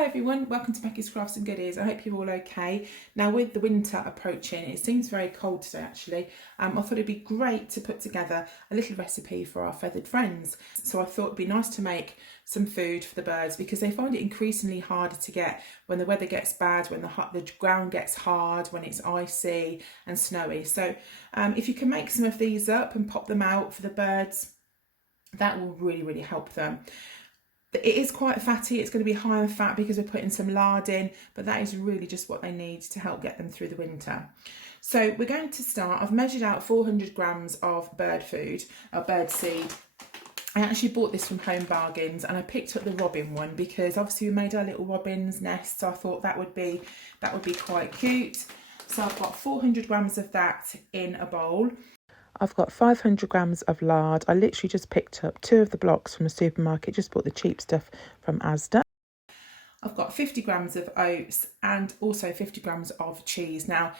Hi everyone, welcome to Becky's Crafts and Goodies. I hope you're all okay. Now with the winter approaching, it seems very cold today actually. I thought it'd be great to put together a little recipe for our feathered friends. So I thought it'd be nice to make some food for the birds because they find it increasingly harder to get when the weather gets bad, when the ground gets hard, when it's icy and snowy. So if you can make some of these up and pop them out for the birds, that will really help them. It is quite fatty, it's going to be high in fat because we're putting some lard in, but that is really just what they need to help get them through the winter. So we're going to start. I've measured out 400 grams of bird food, or bird seed. I actually bought this from Home Bargains and I picked up the robin one because obviously we made our little robin's nest, so I thought that would be quite cute. So I've got 400 grams of that in a bowl. I've got 500 grams of lard. I literally just picked up 2 of the blocks from a supermarket, just bought the cheap stuff from Asda. I've got 50 grams of oats and also 50 grams of cheese. Now,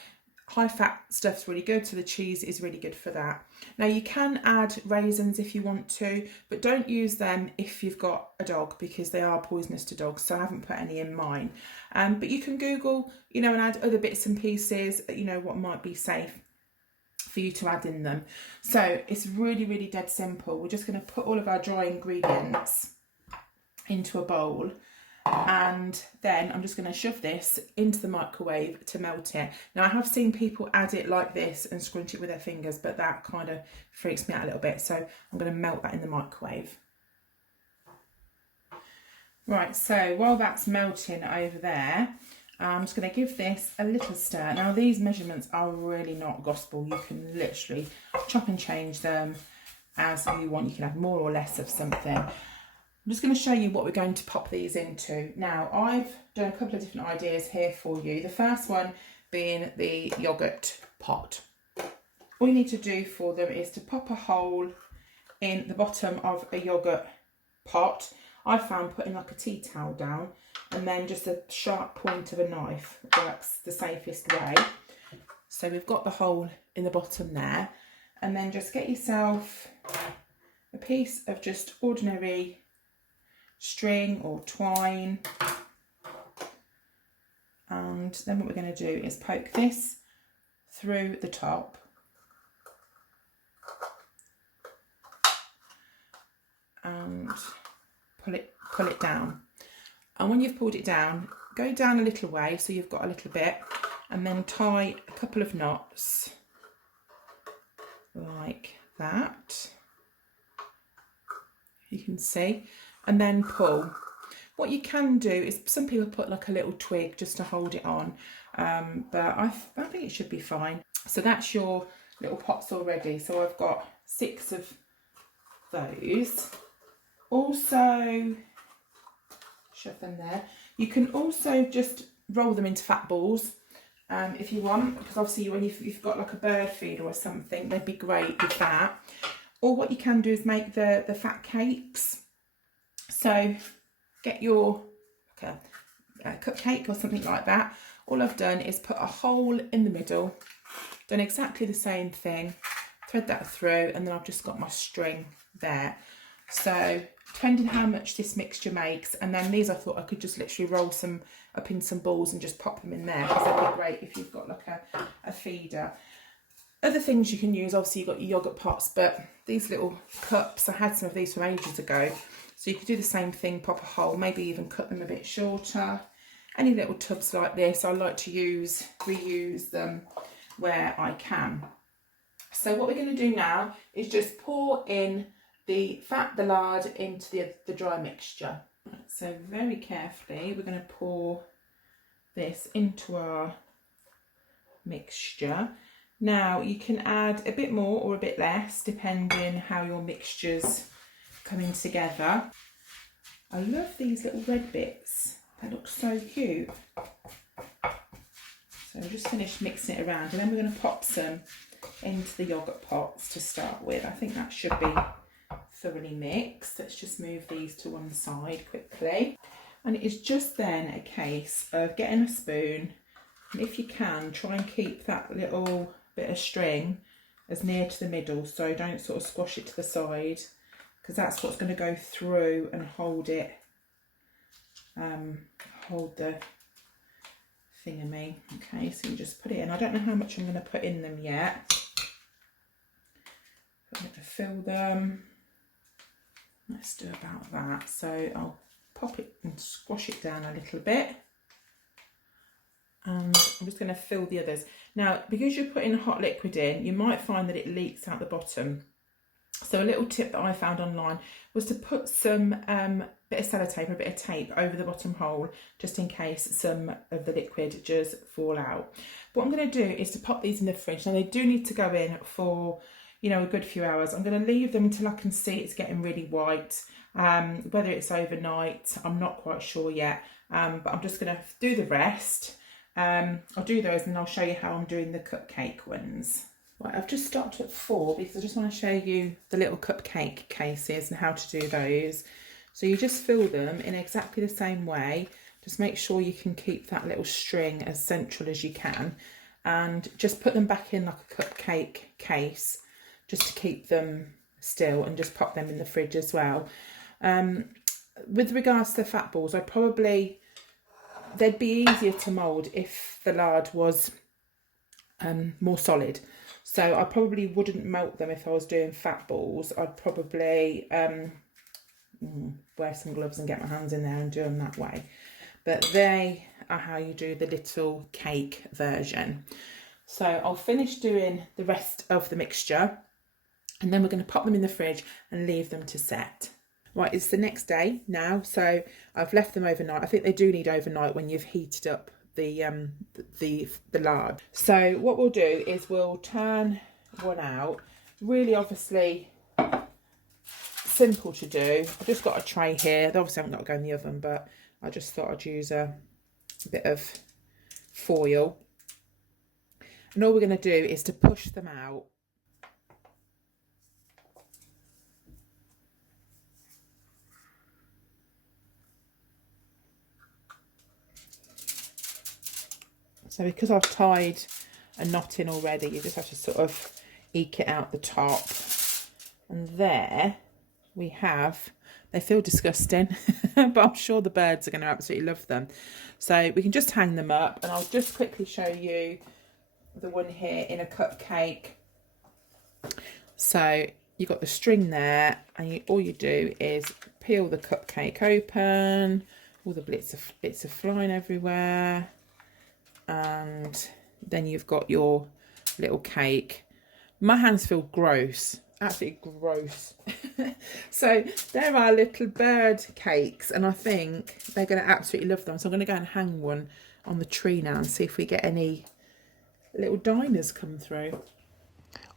high fat stuff's really good, so the cheese is really good for that. Now, you can add raisins if you want to, but don't use them if you've got a dog because they are poisonous to dogs, so I haven't put any in mine. But you can Google, and add other bits and pieces, what might be safe for you to add in them. So it's really dead simple. We're just going to put all of our dry ingredients into a bowl and then I'm just going to shove this into the microwave to melt it. Now I have seen people add it like this and scrunch it with their fingers, but that kind of freaks me out a little bit, so I'm going to melt that in the microwave. Right, so while that's melting over there, I'm just going to give this a little stir. Now these measurements are really not gospel. You can literally chop and change them as you want. You can have more or less of something. I'm just going to show you what we're going to pop these into. Now I've done a couple of different ideas here for you. The first one being the yoghurt pot. All you need to do for them is to pop a hole in the bottom of a yoghurt pot. I found putting like a tea towel down and then just a sharp point of a knife works the safest way. So we've got the hole in the bottom there, and then just get yourself a piece of just ordinary string or twine, and then what we're going to do is poke this through the top and pull it down. And when you've pulled it down, go down a little way so you've got a little bit, and then tie a couple of knots like that, you can see, and then pull. What you can do is, some people put like a little twig just to hold it on, but I think it should be fine. So that's your little pots already. So I've got 6 of those. Also, shove them there. You can also just roll them into fat balls if you want, because obviously when you've got like a bird feeder or something, they'd be great with that. Or what you can do is make the fat cakes. So get your cupcake or something like that. All I've done is put a hole in the middle, done exactly the same thing, thread that through, and then I've just got my string there. So depending how much this mixture makes, and then these I thought I could just literally roll some up in some balls and just pop them in there, because that'd be great if you've got like a feeder. Other things you can use, obviously you've got your yoghurt pots, but these little cups, I had some of these from ages ago, so you could do the same thing, pop a hole, maybe even cut them a bit shorter. Any little tubs like this, I like to reuse them where I can. So what we're going to do now is just pour in the fat, the lard into the dry mixture. So very carefully we're going to pour this into our mixture. Now you can add a bit more or a bit less depending how your mixture's coming together. I love these little red bits, they look so cute. So I've just finished mixing it around, and then we're going to pop some into the yoghurt pots to start with. I think that should be thoroughly mixed. Let's just move these to one side quickly, and it is just then a case of getting a spoon, and if you can, try and keep that little bit of string as near to the middle, so don't sort of squash it to the side, because that's what's going to go through and hold it hold the thingamy. Okay, so you just put it in. I don't know how much I'm going to put in them yet. I'm going to fill them. Let's do about that. So I'll pop it and squash it down a little bit. And I'm just going to fill the others. Now, because you're putting hot liquid in, you might find that it leaks out the bottom. So a little tip that I found online was to put some bit of sellotape or a bit of tape over the bottom hole, just in case some of the liquid just fall out. What I'm going to do is to pop these in the fridge. Now, they do need to go in for, you know, a good few hours. I'm going to leave them until I can see it's getting really white. Whether it's overnight, I'm not quite sure yet, but I'm just going to do the rest. I'll do those and I'll show you how I'm doing the cupcake ones. Right, I've just stopped at 4 because I just want to show you the little cupcake cases and how to do those. So you just fill them in exactly the same way. Just make sure you can keep that little string as central as you can, and just put them back in like a cupcake case just to keep them still, and just pop them in the fridge as well. With regards to the fat balls, they'd be easier to mould if the lard was more solid. So I probably wouldn't melt them if I was doing fat balls. I'd probably wear some gloves and get my hands in there and do them that way. But they are how you do the little cake version. So I'll finish doing the rest of the mixture, and then we're going to pop them in the fridge and leave them to set. Right, it's the next day now, so I've left them overnight. I think they do need overnight when you've heated up the lard. So what we'll do is we'll turn one out. Really, obviously simple to do. I've just got a tray here. They obviously haven't got to go in the oven, but I just thought I'd use a bit of foil. And all we're going to do is to push them out. So because I've tied a knot in already, you just have to sort of eke it out the top. And there we have, they feel disgusting, but I'm sure the birds are going to absolutely love them. So we can just hang them up, and I'll just quickly show you the one here in a cupcake. So you've got the string there, and all you do is peel the cupcake open. All the bits are flying everywhere. And then you've got your little cake. My hands feel gross, absolutely gross. So there are little bird cakes, and I think they're going to absolutely love them. So I'm going to go and hang one on the tree now and see if we get any little diners come through.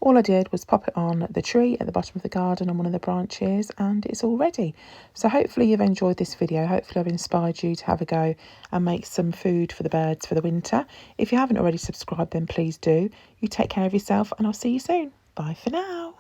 All I did was pop it on the tree at the bottom of the garden on one of the branches, and it's all ready. So hopefully you've enjoyed this video. Hopefully I've inspired you to have a go and make some food for the birds for the winter. If you haven't already subscribed, then please do. You take care of yourself, and I'll see you soon. Bye for now.